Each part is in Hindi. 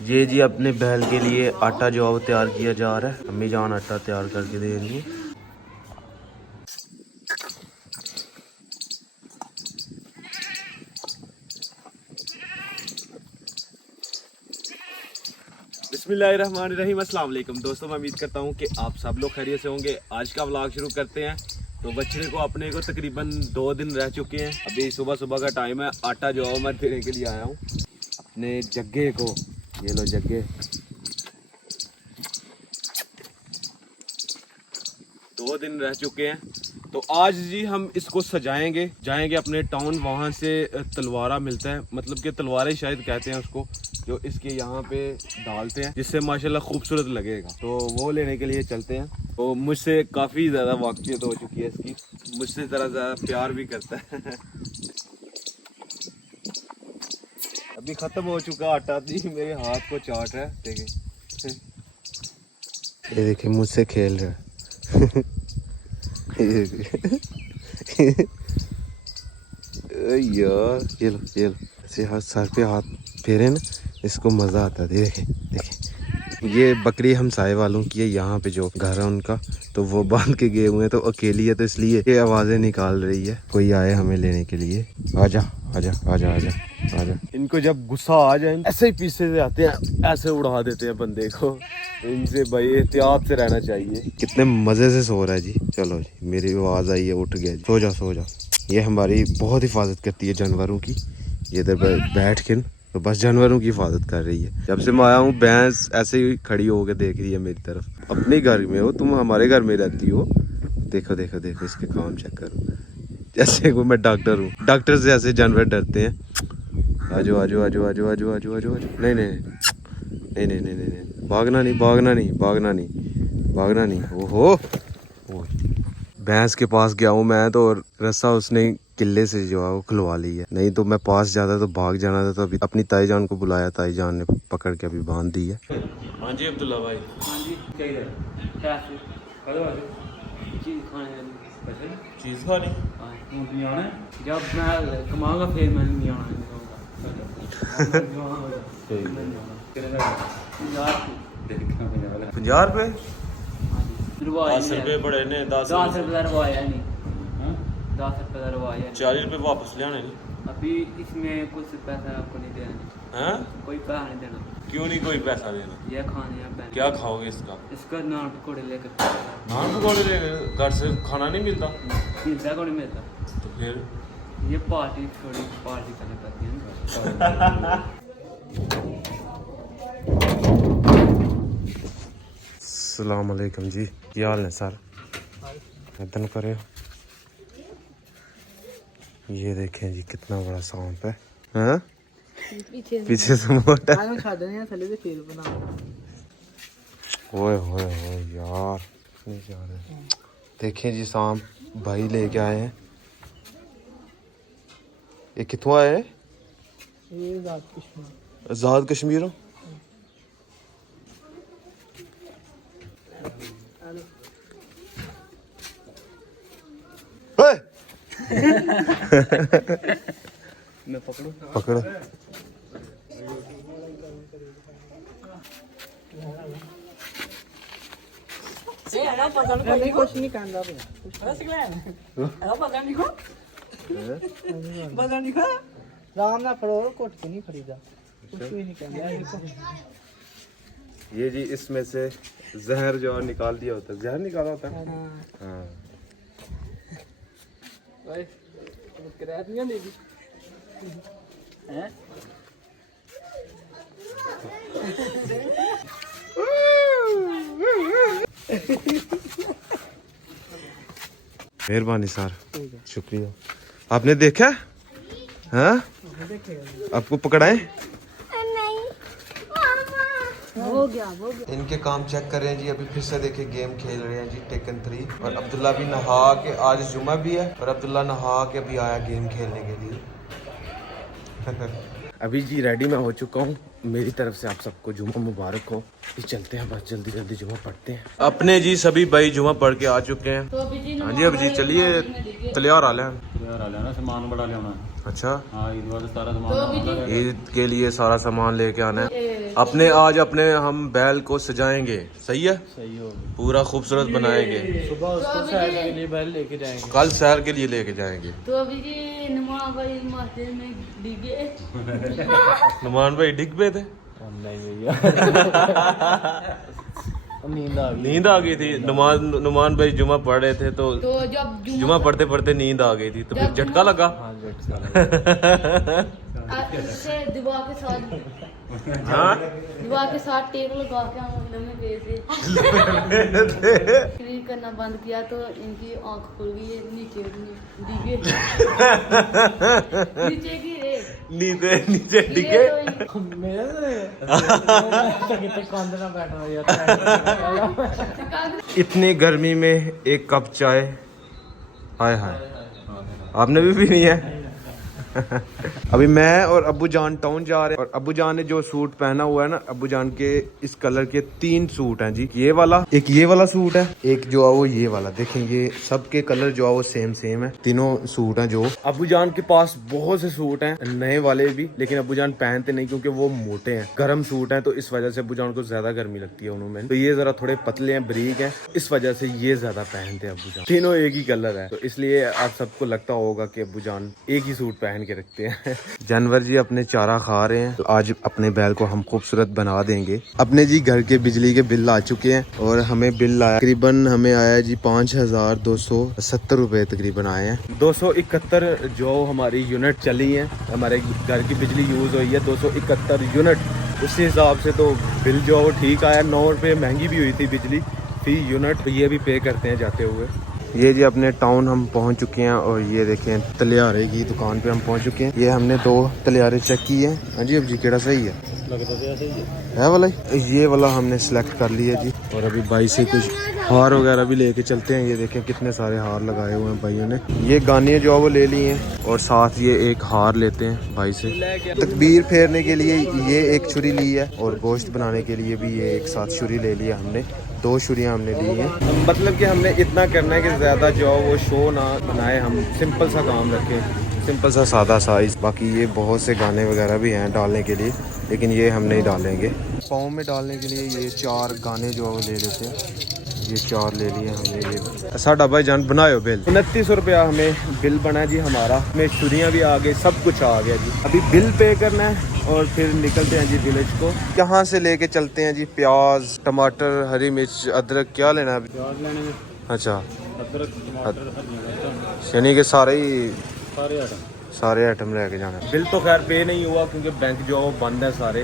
ये जी अपने बहल के लिए आटा जो है वो तैयार किया जा रहा है। अम्मी जान आटा तैयार करके देंगी। बिस्मिल्लाहिर्रहमानिर्रहीम। अस्सलाम वालेकुम दोस्तों, मैं उम्मीद करता हूँ कि आप सब लोग खैरियत से होंगे। आज का व्लॉग शुरू करते हैं। तो बच्चे को अपने को तकरीबन 2 दिन रह चुके हैं। अभी सुबह सुबह का टाइम है। आटा जो है मैं देने के लिए आया हूँ अपने जग्गे को। ये लो जग्गे, 2 दिन रह चुके हैं। तो आज जी हम इसको सजाएंगे, जाएंगे अपने टाउन। वहाँ से तलवारा मिलता है, मतलब कि तलवारा ही शायद कहते हैं उसको, जो इसके यहाँ पे डालते हैं जिससे माशाल्लाह खूबसूरत लगेगा। तो वो लेने के लिए चलते हैं। तो मुझसे काफ़ी ज़्यादा वाक़फ़ियत हो चुकी है इसकी, मुझसे ज़्यादा प्यार भी करता है। अभी ख़त्म हो चुका आटा जी, मेरे हाथ को चाट रहा है। देखिए ये देखिए मुझसे खेल रहा है। यार ये लो ऐसे हाथ सर पे हाथ फेरे ना, इसको मज़ा आता है। देखे देखे, ये बकरी हम साए वालों की है। यहाँ पे जो घर है उनका, तो वो बांध के गए हुए हैं। तो अकेली है तो इसलिए ये आवाज़ें निकाल रही है। कोई आए हमें लेने के लिए। आजा आजा आजा आजा आजा। इनको जब गुस्सा आ जाए ऐसे ही पीछे से आते हैं, ऐसे उड़ा देते हैं बंदे को। इनसे भाई एहतियात से रहना चाहिए। कितने मज़े से सो रहा है जी। चलो जी, मेरी आवाज़ आई है, उठ गया जी। सो जा सो जा। ये हमारी बहुत हिफाजत करती है जानवरों की। ये इधर बैठ के तो बस जानवरों की हिफाजत कर रही है। जब से मैं आया हूँ भैंस ऐसे ही खड़ी होकर देख रही है मेरी तरफ। अपने घर में हो तुम, हमारे घर में रहती हो। देखो देखो देखो, इसके काम चेक करो। जैसे कोई मैं डॉक्टर हूँ, डॉक्टर से ऐसे जानवर डरते हैं। आजो आजो आजो आजो आजो आजो आजो आजो। नहीं नहीं नहीं नहीं नहीं नहीं नहीं, भागना नहीं भागना नहीं भागना नहीं भागना नहीं। ओहो, भैंस के पास गया हूँ मैं तो रस्सा उसने किले से जो है वो खुलवा ली है। नहीं तो मैं पास जाता तो भाग जाना था। तो अभी अपनी ताई जान को बुलाया, ताई जान ने पकड़ के अभी बांध दी है। हाँ जी अब्दुल्ला भाई। हाँ जी, चीज़ खानी जब मैं कमाऊंगा फिर मैं नहीं आना। 50 रुपये, 10 10 रुपये बड़े ने, 10 रुपये का रवाया नहीं, 10 रुपये का रवाया 40 रुपये वापस ले आने। अभी इसमें कुछ पैसा आपको नहीं देना। हैं? कोई पैसा नहीं देना। क्यों नहीं कोई पैसा देना? ये खाने हैं पैसे। क्या खाओगे इसका? इसका नान पकौड़े लेकर। नान पकौड़े लेकर? घर से खाना नहीं मिलता? पिज्जा को नहीं मिलता। तो फिर ये पार्टी थोड़ी पार्टी करने पड़ती है। अस्सलाम वालेकुम जी, क्या हाल है सर? इधर करे। ये देखें जी कितना बड़ा सांप है। हाँ? पीछे से मोटा। ओए होए होए यार, नहीं जा रहे। देखें जी सांप भाई लेके आए हैं। ये कितों आए हैं? आजाद कश्मीरों। मैं पकड़ू पकड़ो। कुछ नहीं करना राम ना फड़ो कोट के नहीं खरीदा। कुछ भी नहीं करना। ये जी इसमें से जहर जो है निकाल दिया होता है। जहर निकाला होता है। हाँ। मेहरबानी सर, शुक्रिया। आपने देखा? हाँ, आपको पकड़ाए? हो गया। इनके काम चेक कर रहे हैं जी। अभी फिर से देखिए गेम खेल रहे हैं जी, टेकन 3। और अब्दुल्ला भी नहा के, आज जुमा भी है, और अब्दुल्ला नहा के अभी आया गेम खेलने के लिए। अभी जी रेडी मैं हो चुका हूँ। मेरी तरफ से आप सबको जुमा मुबारक हो। ये चलते हैं, बस जल्दी जल्दी जुमा पढ़ते हैं। अपने जी सभी भाई जुमा पढ़ के आ चुके हैं। हाँ जी अभी जी चलिए तैयार आ लें। सामान बड़ा लेना। अच्छा, हाँ ईद वाला सारा सामान ईद के लिए सारा सामान लेके आना है। अपने आज अपने हम बैल को सजाएंगे, सही है, सही हो पूरा खूबसूरत बनाएंगे। सुबह उसको सैर के लिए बैल लेके जाएंगे। कल सैर के लिए लेके जाएंगे। तो अभी जी नुमान भाई माथे में डिगे। नुमान भाई डिग पे थे, नहीं भैया नींद आ गई थी। नुमान भाई जुमा पढ़ रहे थे तो तो जब जुमा पढ़ते पढ़ते नींद आ गई थी तो फिर झटका लगा। से दीवार के साथ हाँ दीवार के साथ टेप लगा के हम लम्बे पे क्लीन करना बंद किया तो इनकी आंख खुल गई, नीचे डिगे। नीचे गिरे, नीचे नीचे डिगे। तो मेरे से कितने कांदना बैठा यार। इतनी गर्मी में एक कप चाय, हाय हाय, आपने भी पीनी है। अभी मैं और अब्बू जान टाउन जा रहे हैं और अब्बू जान ने जो सूट पहना हुआ है ना, अब्बू जान के इस कलर के 3 सूट हैं जी। ये वाला, एक ये वाला सूट है, एक जो है वो ये वाला। देखें ये सबके कलर जो है वो सेम सेम है, तीनों सूट हैं। जो अब्बू जान के पास बहुत से सूट हैं नए वाले भी, लेकिन अब्बू जान पहनते नहीं क्योंकि वो मोटे हैं, गर्म सूट हैं, तो इस वजह से अब्बू जान को ज्यादा गर्मी लगती है उन्होंने। तो ये जरा थोड़े पतले हैं, बारीक हैं, इस वजह से ये ज्यादा पहनते हैं अब्बू जान। तीनों एक ही कलर है, तो इसलिए आप सबको लगता होगा कि अब्बू जान एक ही सूट पहन के रखते हैं। जानवर जी अपने चारा खा रहे हैं, तो आज अपने बैल को हम खूबसूरत बना देंगे। अपने जी घर के बिजली के बिल आ चुके हैं और हमें बिल आया तकरीबन, हमें आया जी 5270 रुपए तकरीबन आए हैं। 271 जो हमारी यूनिट चली है, हमारे घर की बिजली यूज हुई है 271 यूनिट, उसी हिसाब से तो बिल जो है वो ठीक आया। 9 रुपये महंगी भी हुई थी बिजली फी यूनिट, तो ये भी पे करते हैं जाते हुए। ये जी अपने टाउन हम पहुंच चुके हैं और ये देखें तलियारे की दुकान पे हम पहुंच चुके हैं। ये हमने 2 तलियारे चेक किए हैं। हाँ जी, अब जी केड़ा सही है, है वाला ये वाला हमने सिलेक्ट कर लिया जी। और अभी भाई से कुछ हार वगैरह भी लेके चलते हैं। ये देखें कितने सारे हार लगाए हुए हैं भाइयों ने। ये गाने जो है वो ले लिए हैं और साथ ये एक हार लेते हैं भाई से। तकबीर फेरने के लिए ये एक छुरी ली है और गोश्त बनाने के लिए भी ये एक साथ छुरी ले लिया हमने। 2 छुरियाँ हमने ली हैं। मतलब कि हमने इतना करना है कि ज़्यादा जो है वो शो ना बनाए, हम सिंपल सा काम रखें, सिंपल सा सादा साइज। बाकी ये बहुत से गाने वगैरह भी हैं डालने के लिए, लेकिन ये हम नहीं डालेंगे। पाँव में डालने के लिए ये 4 गाने जो है वो ले लेते हैं। ये 4 ले लिए हमने। ये साढ़ा भाई जान बनायो बिल 29 रुपया हमें बिल बना जी हमारा। हमें छुरियाँ भी आ गई, सब कुछ आ गया जी। अभी बिल पे करना है और फिर निकलते हैं जी विलेज को। यहाँ से लेके चलते हैं जी प्याज, टमाटर, हरी मिर्च, अदरक। क्या लेना है अभी? अच्छा, यानी कि सारे आइटम लेके जाना है। बिल तो खैर पे नहीं हुआ क्योंकि बैंक जो है वो बंद है सारे,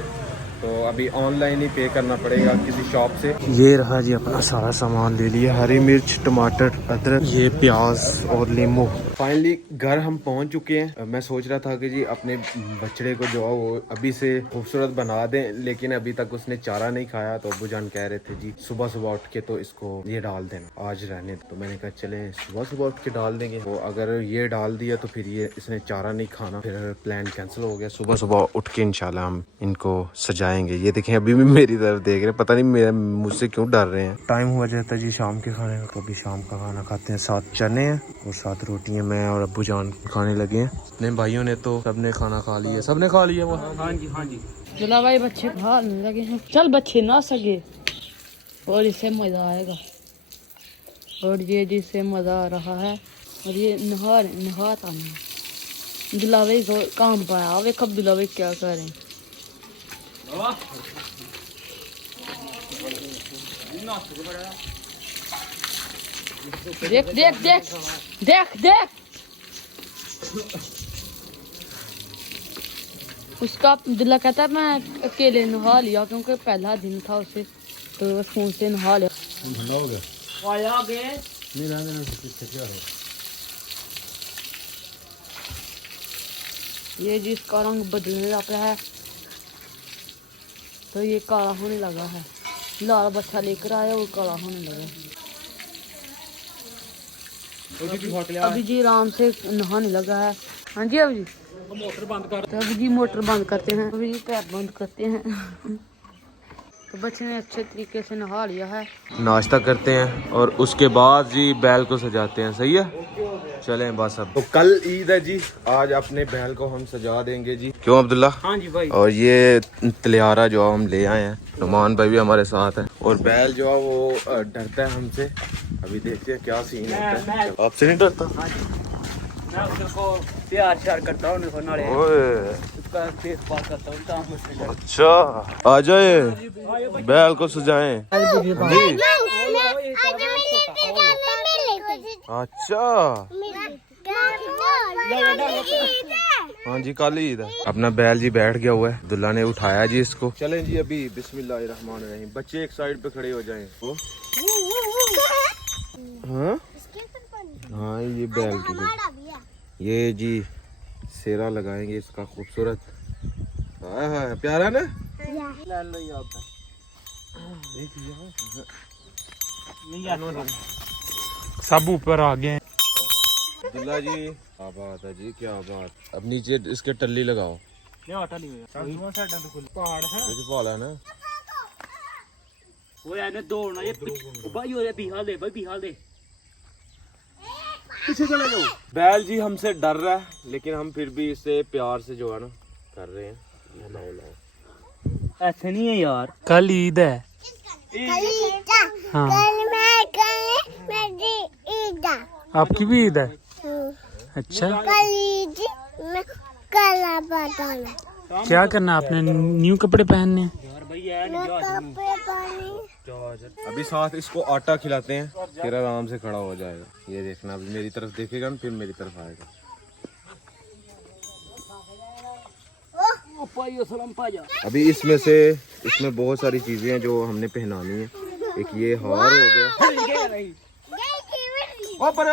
तो अभी ऑनलाइन ही पे करना पड़ेगा किसी शॉप से। ये रहा जी अपना सारा सामान ले लिया, हरी मिर्च, टमाटर, अदरक, ये प्याज और नींबू। फाइनली घर हम पहुंच चुके हैं। मैं सोच रहा था कि जी अपने बछड़े को जो है वो अभी से खूबसूरत बना दें, लेकिन अभी तक उसने चारा नहीं खाया। तो अब्बू जान कह रहे थे जी सुबह सुबह उठ के तो इसको ये डाल देना, आज रहने। तो मैंने कहा चले सुबह सुबह उठ के डाल देंगे। तो अगर ये डाल दिया तो फिर ये इसने चारा नहीं खाना, फिर प्लान कैंसिल हो गया। सुबह सुबह उठ के इंशाल्लाह हम इनको सजाएंगे। ये देखें अभी भी मेरी तरफ देख रहे हैं, पता नहीं मेरा मुझसे क्यों डर रहे हैं। टाइम हुआ जाता है जी शाम के खाने का। कभी शाम का खाना खाते हैं, 7 चने हैं और 7 रोटियां। मैं और अब्बू जान खाने लगे हैं। अपने भाइयों ने तो सबने खाना खा लिया, सबने खा लिया वो। हाँ जी हाँ जी। चला भाई बच्चे खाने लगे हैं। चल बच्चे ना सके और इससे मजा आएगा। और ये जिससे मजा आ रहा है और ये नहाता नहीं। दुलावे को काम पाया, वे कब दुलावे क्या करें। देख देख देख देख देख उसका दिला कहता है मैं अकेले नहा लिया क्योंकि पहला दिन था उसे, तो फोन से नहा लिया। ये जिसका रंग बदलने लगा है तो ये काला होने लगा है। लाल बच्चा लेकर आया और काला होने लगा। अभी जी आराम से नहाने लगा है। हाँ जी अभी जी मोटर बंद कर, तो अभी जी मोटर बंद करते हैं। अभी जी पैप बंद करते हैं। तो बच्चे ने अच्छे तरीके से नहा लिया है। नाश्ता करते हैं और उसके बाद जी बैल को सजाते हैं। सही है, चलें बस अब। तो कल ईद है जी, आज अपने बैल को हम सजा देंगे जी। क्यों अब्दुल्ला? हाँ जी भाई। और ये तलियारा जो हम ले आए हैं, नुमान भाई भी हमारे साथ है। और बैल जो है वो डरता है हमसे। अभी देखते हैं क्या सीन होता है। आपसे नहीं डरता? मैं उसको प्यार श्यार करता हूँ, उनको नाले ओए उसका देखभाल करता हूँ, काम मुझसे डरता अच्छा, आ जाए बैल को सजाएं। जी अच्छा, हाँ जी कल ईद है। अपना बैल जी बैठ गया हुआ है, अब्दुल्ला ने उठाया जी इसको। चलें जी अभी बिस्मिल्लाहिर्रहमानिर्रहीम। बच्चे एक साइड पे खड़े हो जाएं। वो हाँ हाँ ये बैल की, ये जी सेरा लगाएंगे इसका खूबसूरत। हाँ हाँ प्यारा ना। सब ऊपर आ गए। अब्दुल्ला जी क्या बात है जी, क्या बात। अब नीचे इसके टल्ली लगाओ। पहाड़ है पाला है ना। वो यार दौड़ना ये भाई, हो बिहार दे भाई, बिहार दे पीछे चले जाओ। बैल जी हमसे डर रहा है, लेकिन हम फिर भी इसे प्यार से जो है ना कर रहे हैं। लाओ लाओ। ऐसे नहीं है यार, कल ईद है। हाँ आपकी भी ईद है? अच्छा क्या करना आपने? न्यू कपड़े पहनने हैं? यार भाई यार अभी साथ इसको आटा खिलाते हैं, फिर आराम से खड़ा हो जाएगा। ये देखना, अभी मेरी तरफ देखेगा ना, फिर मेरी तरफ आएगा। अभी इसमें बहुत सारी चीजें हैं जो हमने पहनानी है। एक ये हार हो गया। ओ पर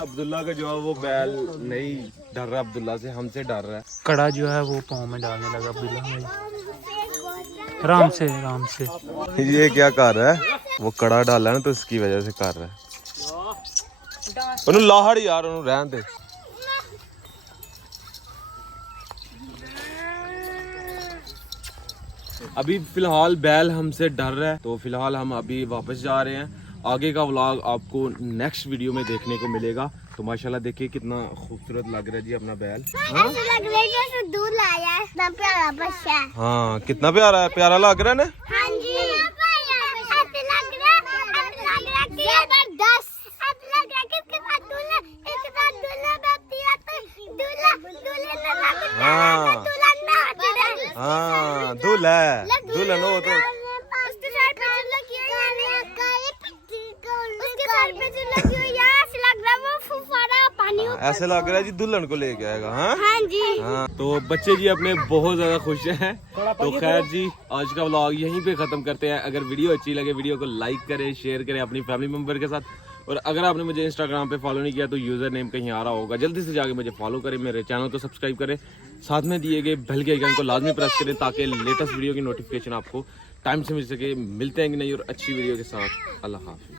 अब्दुल्ला का जो है वो बैल नहीं डर रहा अब्दुल्ला से, हमसे डर रहा है। कड़ा जो है वो पाँव में डालने लगा अब्दुल्ला भाई। आराम से आराम से। ये क्या कर रहा है? वो कड़ा डाला ना तो इसकी वजह से कर रहा है। उन्हें लाहड़ यार, उन्हें रहन दे। अभी फिलहाल बैल हमसे डर रहा है, तो फिलहाल हम अभी वापस जा रहे हैं। आगे का व्लॉग आपको नेक्स्ट वीडियो में देखने को मिलेगा। तो माशाल्लाह देखिए कितना खूबसूरत लग रहा है जी अपना बैल। हाँ कितना प्यारा है, प्यारा लग रहा है ना। हाँ हाँ दुल्हन हो तो ऐसे लग रहा है जी दुल्हन को लेके आएगा। हाँ जी हाँ। तो बच्चे जी अपने बहुत ज्यादा खुश हैं। तो खैर जी आज का व्लॉग यहीं पे खत्म करते हैं। अगर वीडियो अच्छी लगे वीडियो को लाइक करें, शेयर करें अपनी फैमिली मेंबर के साथ। और अगर आपने मुझे इंस्टाग्राम पे फॉलो नहीं किया तो यूजर नेम कहीं आ रहा होगा, जल्दी से जाके मुझे फॉलो करें, मेरे चैनल को सब्सक्राइब करें, साथ में दिए गए बेल के आइकन को लाजमी प्रेस करें ताकि लेटेस्ट वीडियो की नोटिफिकेशन आपको टाइम से मिल सके। मिलते हैं कि नहीं और अच्छी वीडियो के साथ। अल्लाह हाफिज़।